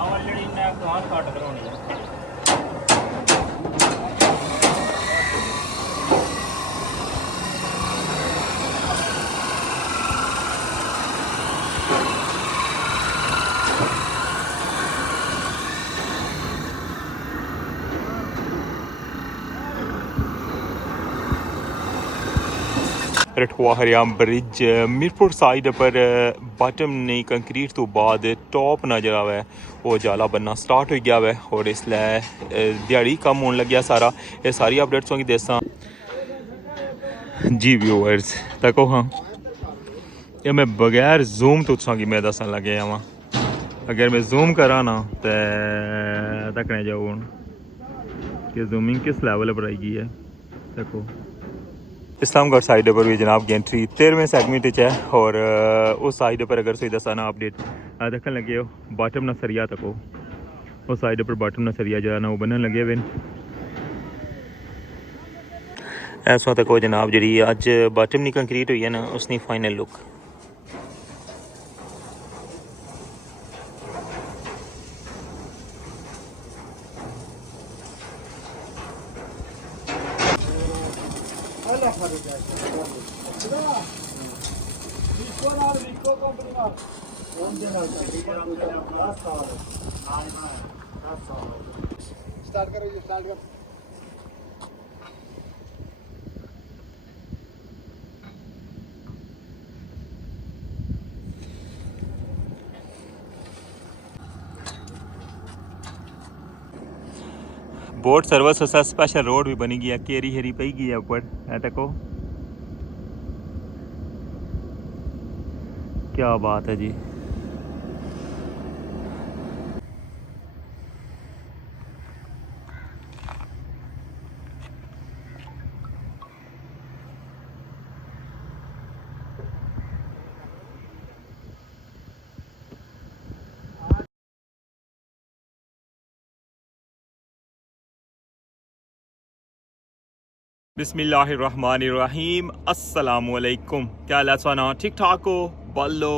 Already मैं घास काट करानी है। रठुआ हरियाम ब्रिज मीरपुर साइड पर बॉटम नहीं कंक्रीट तो बाद टॉप ना जरा है वो जाला बनना स्टार्ट हो गया है और इसलिए दिहाड़ी कम होने लग्या सारा। ये सारी अपडेट्स होंगी देसा जी व्यूअर्स तको। हाँ ये मैं बगैर जूम तो कि मैं दसन लगे वहाँ अगर मैं जूम करा ना तो तकने जाऊँ कि जूमिंग किस लेवल पर आएगी है। देखो इस्लामगढ़ साइड पर भी जनाब गेंट्री 13वें सेगमेंट है और उस साइड पर अगर सही दसाना अपडेट देखने लगे हो बॉटम ना सरिया तको उस साइड पर बॉटम ना सरिया जो है ना वो बनने लगे हुए ऐसा तक जनाब जी अज बॉटम नहीं कंक्रीट हुई है ना उसकी फाइनल लुक। स्टार्ट करो स्टार्ट कर। बोट सर्विस स्पेशल रोड भी बनी गई है केरी हेरी पई गई है ऊपर है तको क्या बात है जी। बिस्मिल्लाहिर्रहमानिर्रहीम अस्सलामुअलैकुम। क्या हाल है सुना ठीक ठाक हो बालो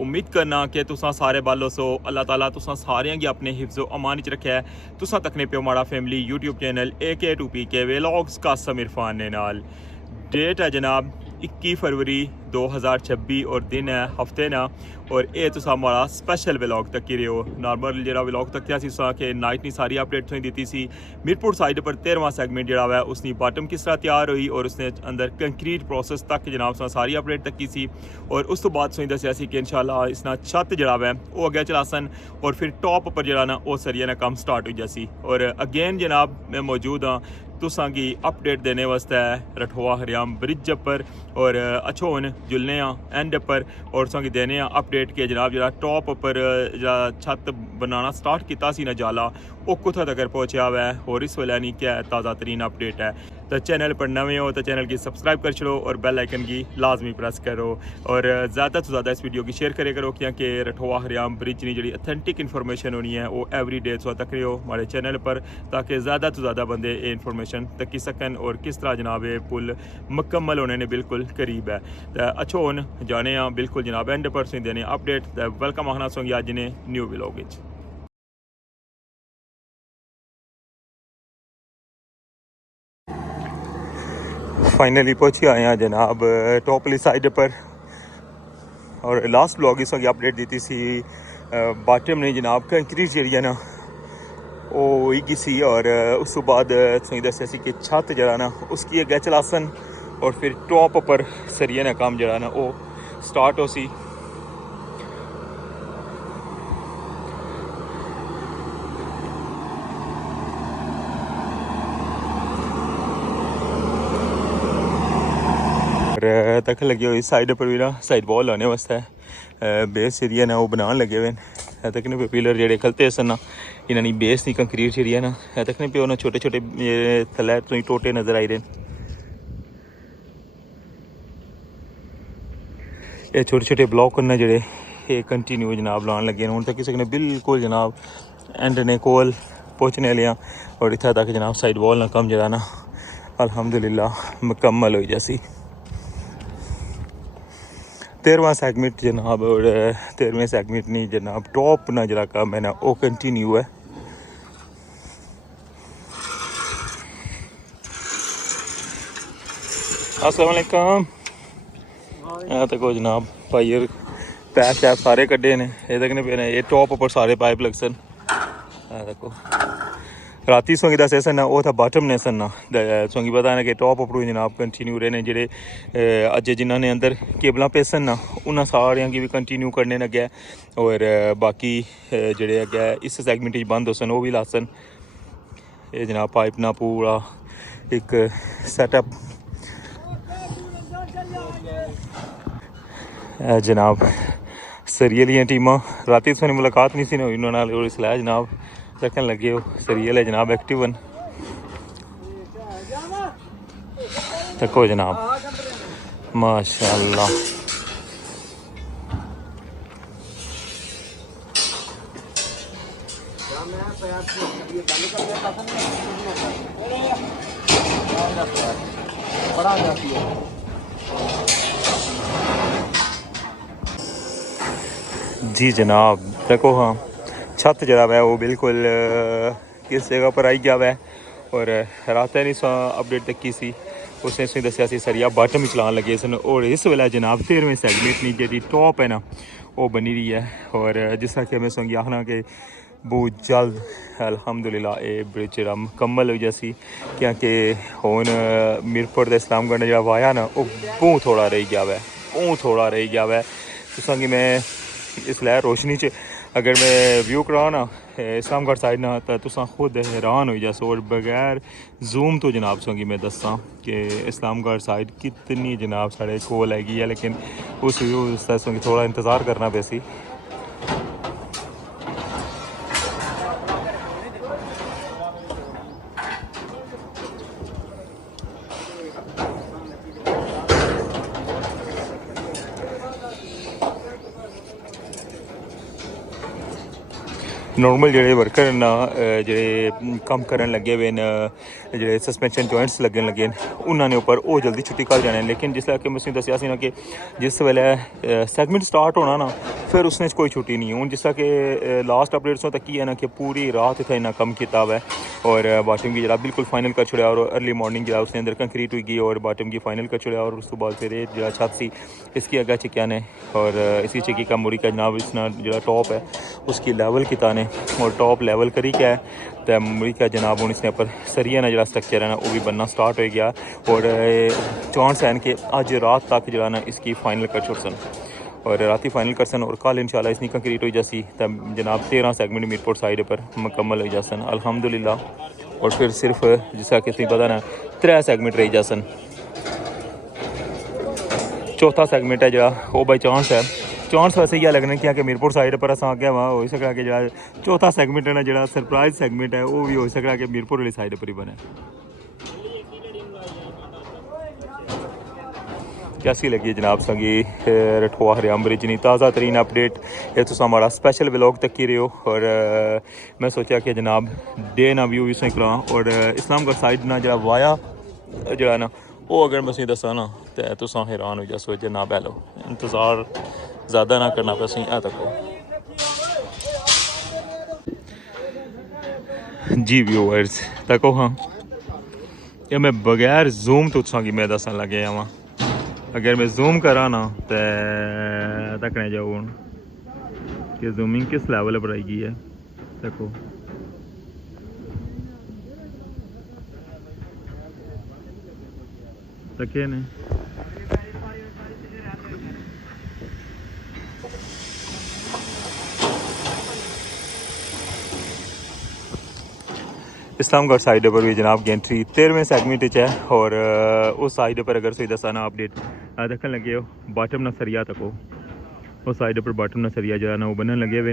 उम्मीद करना कि तुसा सारे बालो सो अल्लाह ताला तुसा सारे गी अपने हिफ्ज़ो अमान च रखे है। तुसा तकने पे माड़ा family YouTube channel AK2PK vlogs का समीर ने नाल डेट है जनाब 21 फरवरी 2026 और दिन है हफ्ते ना और ये तुसा हमारा स्पेशल व्लॉग तक ही रहो। नॉर्मल जो व्लॉग तक सी कि नाइट की सारी अपडेट हुई दी सी। मीरपुर साइड पर 13वां सेगमेंट जो है उसकी बॉटम किस तरह तैयार हुई और उसने अंदर कंक्रीट प्रोसेस तक जनाब सारी अपडेट तक की सी और उस तो बाद सुई दसिया कि इंशाल्लाह इसना छत जरा है वो अगे चलासन और फिर टॉप पर जरा ना वो सरिया ना काम स्टार्ट हो जासी। और अगेन जनाब मैं मौजूद हाँ तुसा की अपडेट देने वास्ते रठुआ हरियाम ब्रिज पर और अच्छो हूँ जुलने एंड पर और तुसा देने अपडेट के जनाब जरा टॉप पर छत बनाना स्टार्ट किया सी ना जाला वो कुत्थों तक पहुँचा हुआ है और इस वेले नहीं क्या ताज़ा तरीन अपडेट है। तो चैनल पर नवे हो तो चैनल की सब्सक्राइब कर छो और बेल आइकन की लाजमी प्रेस करो और ज़्यादा से ज़्यादा इस वीडियो की शेयर करे करो क्योंकि रठुआ हरियाम ब्रिज की जी अथेंटिक इन्फॉर्मेशन होनी है वो एवरी डे तक रहो हमारे चैनल पर ताकि ज़्यादा तो ज़्यादा बंदे ये इन्फॉर्मेशन तकी सकन और किस तरह जनाब ये पुल मुकम्मल होने ने बिल्कुल करीब है। तो अच्छो हूँ जाने बिल्कुल जनाब एंड पर देने अपडेट वेलकम आखना सोंगी अज ने न्यू व्लॉग। फाइनली पहुँचे आए हैं जनाब टॉपली साइड पर और लास्ट ब्लॉग इस अपडेट दी थी सी बॉटम ने जनाब कंक्रीट जी है ना वो होगी सी और उस तो बाद तुम दसिया सी कि छत जरा ना उसकी अगे चलासन और फिर टॉप पर सरिया ना काम जरा ना वो स्टार्ट हो सी। और तक लगे हुई साइड पर भी ना साइड वॉल लाने वास्ते बेस एरिया ना वो बनाने लगे हुए हैं। तकने पे पिलर जेडे खलते सन ना इन्होंने बेस नहीं कंक्रीट एरिया ना तकने पे उन्होंने छोटे छोटे थलै तो टोटे नज़र आई रहे। ये छोटे छोटे ब्लॉक ने जेडे ये कंटिन्यू जनाब लाने लगे हूँ तक सकने बिल्कुल जनाब एंड ने कोल पहुँचने वाले हैं और इतना तक जनाब साइड वॉल ना कम जरा ना अल्हम्दुलिल्लाह मुकम्मल हो जैसी 13वां सेगमेंट जनाब और 13वें सेगमेंट नहीं जनाब टॉप ना जरा काम है ना वो कंटिन्यू है। अस्सलाम वालेकुम तक जनाब भाई पैप शैप सारे कड्डे ने ये तक पे ये टॉप उपर सारे पाइप लग सन देखो राती सोंगी दस सन ना वो था बॉटम ने सन ना सोंगी पता है कि टॉप उपर जनाब कंटिन्यू रहे ने जेडे अज जिन्होंने अंदर केबल पे सन ना उन्होंने सारियां की भी कंटिन्यू करने लगे और बाकी जेडे अगे इस सैगमेंट बंद हो सन वो भी ला सन। ये जनाब पाइप ना पूरा एक सैटअप जनाब सरिये टीमां राती सोनी मुलाकात नहीं सी हुई उन्होंने इसलिए जनाब रखन लगे हो सरियल है जनाब एक्टिव वन तको जनाब माशाअल्लाह। जी जनाब देखो हाँ छत जरा है वो बिल्कुल किस जगह पर आई गया है और रात ने अपडेट तकी सी उसने उसने दसिया सी सरिया बॉटम ही चलान लगे सन और इस वेले जनाब 13वें सेगमेंट नहीं जी टॉप है ना वो बनी रही है और जिस तरह कि मैं संगी आखना कि बहुत जल्द अल्हम्दुलिल्लाह ये ब्रिज जरा मुकम्मल हो जैसी क्योंकि हुन मीरपुर के इस्लामगढ़ जो वाया ना वो बहुत थोड़ा रही गया है बहुत थोड़ा रही गया है तो संगी मैं इसलिए रोशनी च अगर मैं व्यू करां ना इस्लामगढ़ साइड ना तो तुसा खुद हैरान हो जासो और बगैर जूम तो जनाब सोंगी मैं दसा कि इस्लामगढ़ साइड कितनी जनाब साढ़े कोल हैगी है लेकिन उस व्यू सोंगी थोड़ा इंतज़ार करना पैसी। नॉर्मल जेडे वर्कर ना जेडे कम करन लगे हुए न जेडे सस्पेंशन जॉइंट्स लगन लगे उन्होंने ऊपर वो जल्दी छुट्टी कर जाने लेकिन जिसलै कि मैं दसिया सी ना कि जिस वेले सैगमेंट स्टार्ट होना ना फिर उसने कोई छुट्टी नहीं हूँ जिसला कि लास्ट अपडेट्सों तक ही है ना कि पूरी रात इतना इन्ना कम किया हुआ है और बॉटम की जरा बिल्कुल फाइनल कर छोड़ा और अर्ली मॉर्निंग जरा उसने अंदर कंक्रीट हुई गई और बॉटम की फाइनल कर छोड़ा और उस तो बाद फिर जरा छत सी इसकी अग्गा चिक्या ने और इसी चिकी का मुरी का जनाब इसना जरा टॉप है उसकी लेवल किता ने और टॉप लेवल करी क्या है तो मुरी का जनाब हूँ इसने पर सरिया ना जरा स्ट्रक्चर है ना वो भी बनना स्टार्ट हो गया और चांस है कि अज रात तक जरा ना इसकी फाइनल कर छोड़ सन और राती फाइनल कर सन और कल इंशाल्लाह इसकी कंक्रीट हो जासी तो जनाब 13 सेगमेंट मीरपुर साइड पर मुकम्मल हो जासन अल्हम्दुलिल्लाह और फिर सिर्फ जिसका कि पता ना 3 सेगमेंट रही जासन। चौथा सेगमेंट है जरा वो बाई चांस है चांस वैसे ही लगना क्या कि मीरपुर साइड पर अस आगे वहाँ हो सकता कि जरा चौथा सेगमेंट है ना जरा सरप्राइज सेगमेंट है वो भी हो सकता कि मीरपुर वाली साइड पर ही बने। कैसी लगी जनाब संगी रठवा हरियाम ब्रिज नहीं ताज़ा तरीन अपडेट ये तो हमारा स्पेशल व्लॉग तक ही रहे हो और मैं सोचा कि जनाब डे ना व्यू भी करा और इस्लामगढ़ साइड ना जरा वाया जरा ना वो अगर मैं दसा ना तो तुसा हैरान हो जासो जनाब है लो इंतज़ार ज़्यादा ना करना पैसे आ तको जी व्यूअर्स तको हाँ ये मैं बगैर जूम तो की मैं दसन लगे वहाँ अगर मैं जूम करा ना तो तकने जाऊँ हूँ कि जूमिंग किस लेवल पर आएगी है देखो तके ने इस्लामगढ़ साइड पर भी जनाब गेंट्री 13वें सेगमेंट है और उस साइड पर अगर सही दसा ना अपडेट देखने लगे हो बॉटम ना सरिया तको उस साइड पर बॉटम ना सरिया जो है ना वो बनने लगे हुए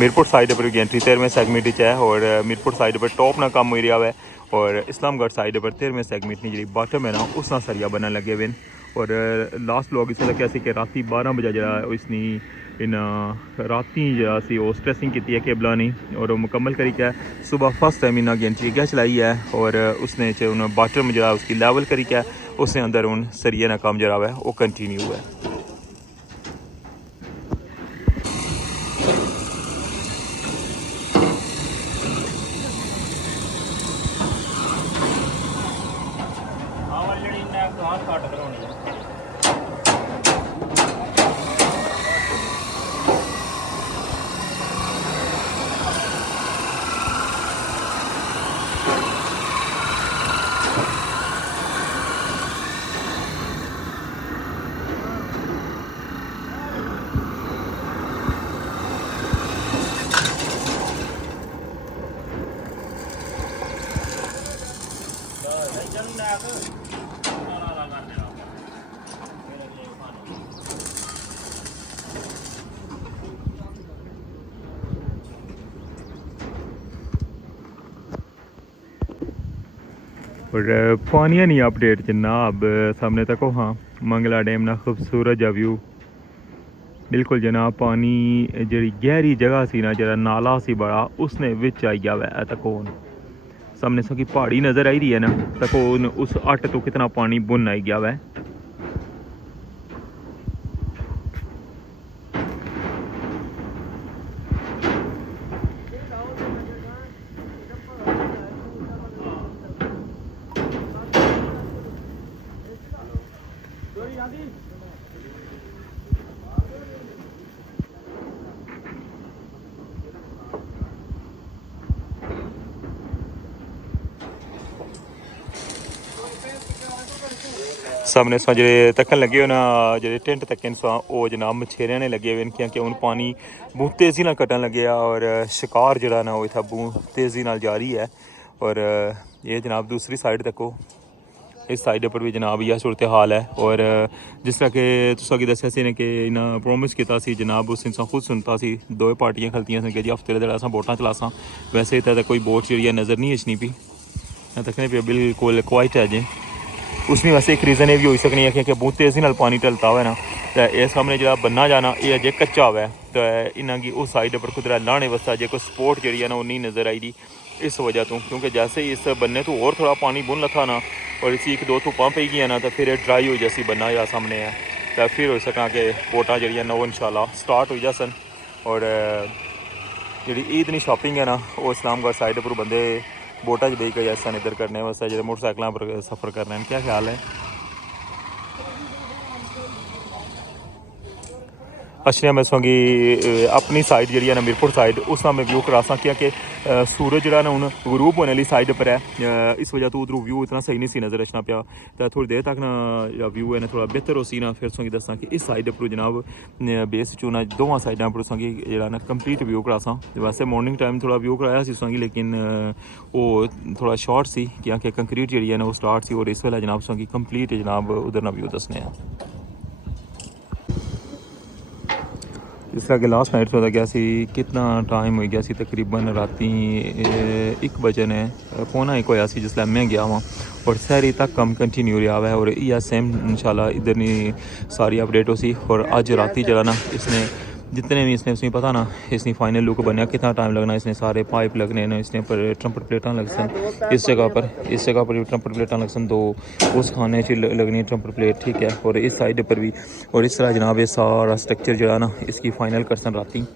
मीरपुर साइड पर गेंट्री 13वें सेगमेंट है और मीरपुर साइड पर टॉप ना कम हो रहा है और इस्लामगढ़ साइड पर 13वें सेगमेंट जी बॉटम है ना उस ना सरिया बनने लगे हुए और लास्ट व्लॉग इस तक कि राती 12 बजे जरा इसने इन राती जरा सी वो स्ट्रेसिंग की है केबला नहीं और मुकम्मल करी क्या सुबह फर्स्ट टाइम इन्हें गेंटी क्या चलाई है और उसने उन्हें बाटम जरा उसकी लेवल करी क्या उसने अंदर उन सरिये ना काम जरा है वो कंटिन्यू है। ਆਹ ਵਾਲੀ ਜਿਹੜੀ ਮੈਂ ਆਹ ਕੱਟ ਕਰਾਉਣੀ ਹੈ। और पानी नहीं अपडेट जनाब सामने तक हाँ मंगला डैम ना खूबसूरत जा व्यू बिल्कुल जनाब पानी जी गहरी जगह सी ना जरा नाला सी बड़ा उसने विच आई गया वै तकोन सामने सो की पहाड़ी नज़र आई रही है ना तकोन उस अट तो कितना पानी बुन आई गया वै। सामने सो जे तकन लगे हो ना जे टेंट तकन सो वो जनाब मछेरे ने लगे हुए क्योंकि उन पानी बहुत तेज़ी ना कटन लगे और शिकार जरा ना वो इतना बहुत तेज़ी ना जारी है और ये जनाब दूसरी साइड तको इस साइड पर भी जनाब यह सूरत हाल है और जिस तरह के तुसा की दस्या सी ने कि इन्हें प्रोमिस किया सी जनाब उस इंसान खुद सुनता सी दो पार्टियां खलतियां सी कि जी हफ्ते दिन अस बोटां चलासा वैसे इतना कोई बोट जी नज़र नहीं अचनी पी तकने पे बिल्कुल क्वाइट है जी उसमें वैसे एक रीज़न ये भी हो सकनी है क्योंकि बहुत तेज़ी नाल पानी ढलता हुआ ना तो ये सामने जो बन्ना जाना ये अजे कच्चा हुआ है तो इन्हों उस साइड पर कुदरा लाने वास्ते अजे कोई सपोर्ट जी ना वो नहीं नज़र आई दी इस वजह तो क्योंकि जैसे ही इस बन्ने तो और थोड़ा पानी बुन लथा ना और इसी एक दो धुप्पां पई गई ना तो फिर ड्राई हो जैसी बन्ना या सामने है तो फिर हो सका कि बोटां जी ना वो इंशाल्लाह स्टार्ट हो जासन और जी ईद नी शॉपिंग है ना वो इस्लामगढ़ साइड पर बंदे बोटा च बही के जैसा इधर करने वास्ते जो मोटरसाइकिलों पर सफ़र करने हैं क्या ख्याल है। अच्छा मैं सोंगी अपनी साइड जी है ना मीरपुर साइड उस मैं व्यू करा सा क्योंकि सूरज जरा ना हूँ गरूब होने वाली साइड पर है इस वजह तो उधरों व्यू इतना सही नहीं सी नज़र अचना पाया तो थोड़ी देर तक ना व्यू है ना थोड़ा बेहतर हो सी ना फिर सोंगी दसा कि इस साइड पर जनाब बेस चू ना दोवां साइडों पर सोंगी जरा ना कंप्लीट व्यू करा सा वैसे मॉर्निंग टाइम थोड़ा व्यू कराया सी सोंगी लेकिन वो थोड़ा शॉर्ट सी क्योंकि कंक्रीट जी है ना वो स्टार्ट सी और इस वेले जनाब सोंगी कंप्लीट जनाब उधर ना व्यू दसने जिस तरह कि लास्ट नाइट होता गया सी कितना टाइम हो गया सी तकरीबन राती 1 बजे ने पौना 1 होया सी जिसलै मैं गया वहाँ और सहरी तक कम कंटिन्यू रहा है और यह सेम इंशाल्लाह इधर नहीं सारी अपडेट हो सी और अज राती जरा ना इसने जितने भी इसने पता ना इसने फाइनल लुक बनया कितना टाइम लगना इसने सारे पाइप लगने ना इसने पर ट्रम्पट प्लेटां लग सन इस जगह पर भी ट्रम्पट प्लेटां लग सन 2 उस खाने च लगनी ट्रम्पट प्लेट ठीक है और इस साइड पर भी और इस तरह जनाब ये सारा स्ट्रक्चर जो है ना इसकी फाइनल कर सन राती।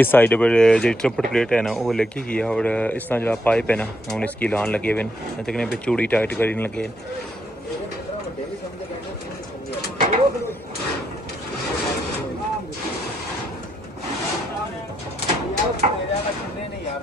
इस साइड पर जी ट्रम्पट प्लेट है ना वो लगी गई है और इस तरह जो पाइप है ना हम इसकी लान लगे हुए हैं तकने पे चूड़ी टाइट करने लगे यार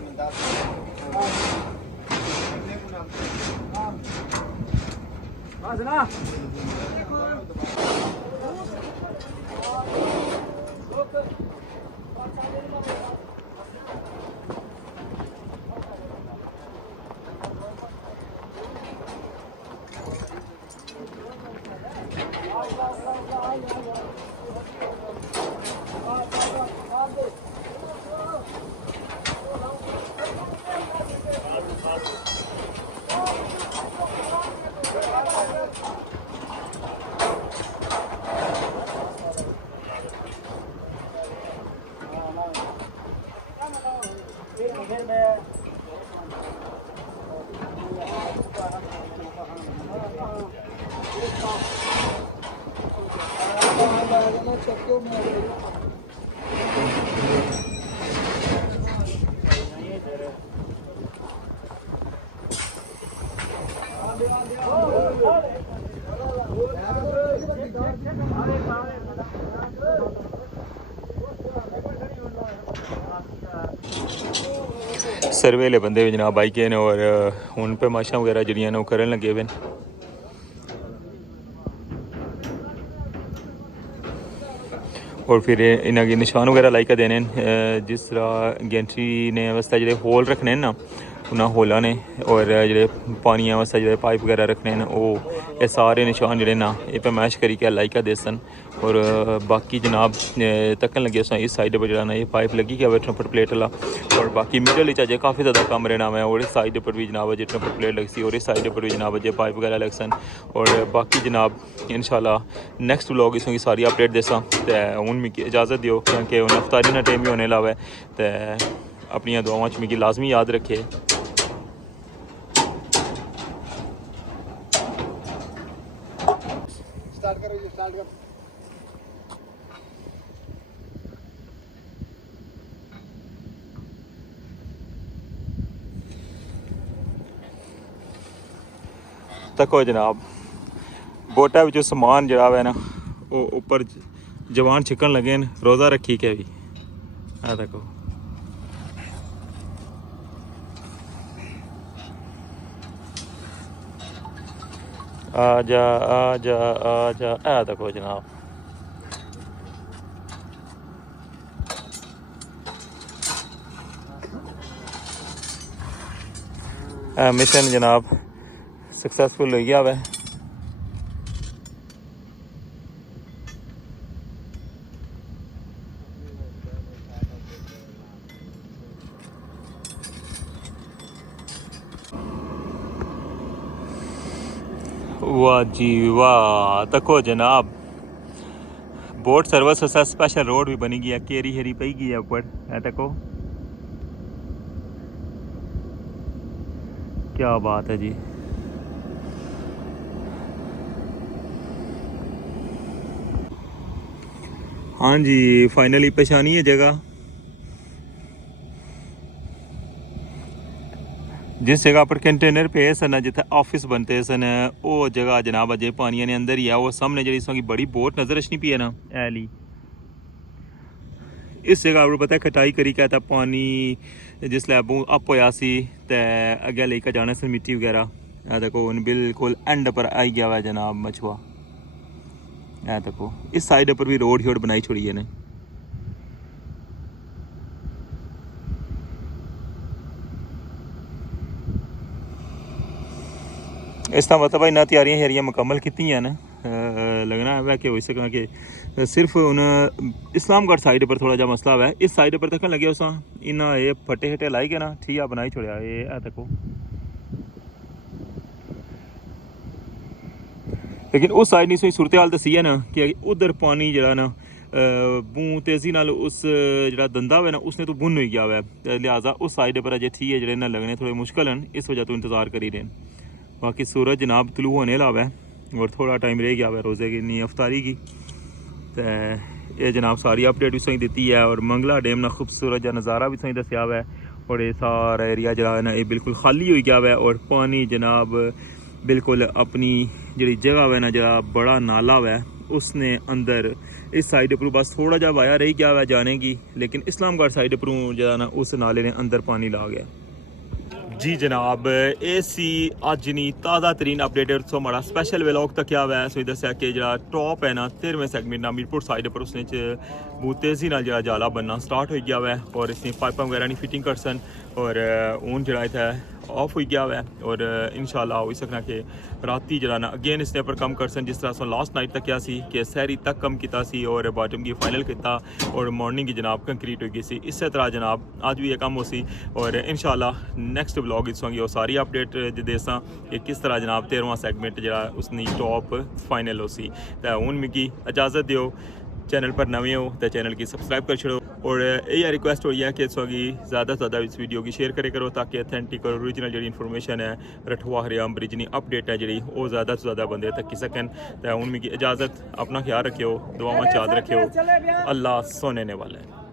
सर्वे ले बंदे भी जनाब बाइक के ने और उन पे माशा वगैरह जड़ियाँ ने करन लगे हुए और फिर इन्हें की निशान वगैरह लाई कर देने जिस तरह गेंट्री ने वास्ते जो होल रखने ना उन्हें होलों ने और जो पानी वास्ते जो पाइप वगैरह रखने वो ये सारे निशान जोड़े ना ये पे मैश करी के लाई कर दे सन और बाकी जनाब तकन लगे इस साइड पर जो ये पाइप लगी क्या ट्रम्पट प्लेट वाला और बाकी मिडल अजय काफ़ी ज़्यादा कम रहना है और इस साइड पर भी जनाब अजय ट्रम्पट प्लेट लग सी और इस साइड पर भी जनाब अजय पाइप वगैरह लग सन और बाकी जनाब इंशाल्लाह नेक्स्ट व्लॉग इसकी सारी अपडेट देसा तो हूँ मिगी इजाज़त दियो क्योंकि हूँ अफ्तारी का टाइम भी होने लगा है तो अपनी दुआवां च मिगी लाजमी याद रखे। स्टार्ट करो जी स्टार्ट कर तको जनाब बोटा विचों समान जड़ा है ना वो ऊपर जवान छिकन लगे न रोज़ा रखी के भी आ देखो आजा आजा आजा आ देखो जनाब मिशन जनाब सक्सेसफुल हो गया वै वाह जी वाह तको जनाब बोट सर्विस स्पेशल रोड भी बनी गया केरी हेरी पई गई है ऊपर है तको क्या बात है जी। हाँ जी फाइनली पहचानी है जगह जिस जगह पर कंटेनर पे सन जिथे ऑफिस बनते सन वो जगह जनाब अजय पानिया ने अंदर ही है वो सामने जी इसकी बड़ी बोट नजर अचनी पी है ना ऐली इस जगह पर पता कटाई करी कहता पानी जिसलै अप होया सी ते अग्गे लेकर जाना सन मिट्टी वगैरह देखो बिल्कुल एंड पर आई गया हुआ जनाब मछुआ देखो इस साइड पर भी रोड शोड बनाई छोड़ी है ने इस तरह मतलब इन्ना तैयारियां शेरियां मुकम्मल कीतियां न लगना है कि हो सका कि सिर्फ उन इस्लामगढ़ साइड पर थोड़ा जा मसला है इस साइड पर तक लगे उस इन्ना ये फटे शटे लाई के ना ठीक है बनाई छोड़िया ये देखो लेकिन उस साइड नहीं सूरत हाल दसी है ना कि उधर पानी जरा ना बूं तेजी नाल उस जरा दंदा हुआ ना उसने तो बुन हो गया हुआ है लिहाजा उस साइड पर अजय थी है जड़े ना लगने थोड़े मुश्किल हैं इस वजह तो इंतज़ार करी रहे हैं। बाकी सूरज जनाब तलू होने लगा है और थोड़ा टाइम रह गया हुआ रोज़े की नहीं अफ्तारी की तो ये जनाब सारी अपडेट भी सही दी है और मंगला डैम ना खूबसूरत जहा नज़ारा भी सही दसिया हुआ है और ये सारा एरिया जरा ना ये बिल्कुल खाली हो गया हुआ है और पानी जनाब बिल्कुल अपनी जी जगह है ना जरा बड़ा नाला है उसने अंदर इस साइड पर बस थोड़ा जा वाया रह गया है जाने की लेकिन इस्लामगढ़ साइड पर जरा ना उस नाले ने अंदर पानी ला गया जी जनाब ਇਹ ਸੀ ਅੱਜ ਨਹੀਂ ਤਾਜ਼ਾ ਤਰੀਨ ਅਪਡੇਟਡ ਸੋ ਮਾੜਾ ਸਪੈਸ਼ਲ ਵਲੌਗ ਤੱਕਿਆ ਹੋਇਆ ਸੋ ਦੱਸਿਆ ਕਿ ਜਿਹੜਾ ਟੌਪ ਹੈ ਨਾ 13ਵੇਂ ਸੈਗਮੈਂਟ ਨਾ ਮੀਰਪੁਰ ਸਾਈਡ ਪਰ ਉਸਨੇ ਚ ਬਹੁਤ ਤੇਜ਼ੀ ਨਾਲ ਜਿਹੜਾ ਜਾਲਾ बनना स्टार्ट हो गया हुआ है और इसने पाइपां वगैरह नहीं फिटिंग कर सन और हूँ जरा इतना ऑफ हो गया हुआ है और इंशाल्लाह हो सकना कि राती जरा ना अगेन इसने पर कम कर सन जिस तरह से लास्ट नाइट तक क्या सी कि सहरी तक कम किया सी और बॉटम की फाइनल किया और मॉर्निंग की जनाब कंक्रीट हो गई सी इस तरह जनाब आज भी ये कम हो सी और इंशाल्लाह नेक्स्ट ब्लॉग इस वो सारी अपडेट देसा कि किस तरह जनाब 13वां सैगमेंट जरा उसकी टॉप फाइनल हो सी तो हूँ मिगी इजाज़त दियो चैनल पर नवे हो तो चैनल की सब्सक्राइब कर छोड़ो और यही रिक्वेस्ट हो रही है कि इसकी ज़्यादा से ज़्यादा इस वीडियो की शेयर करे करो ताकि ऑथेंटिक और ओरिजिनल जी इन्फॉर्मेशन है रठवा हरियाम ब्रिज की अपडेट है जी वो ज़्यादा से ज़्यादा बंदे तक सकन तो हूँ मिगी इजाज़त अपना ख्याल रखियो दुआवां याद रखियो अल्लाह सोने वाला है।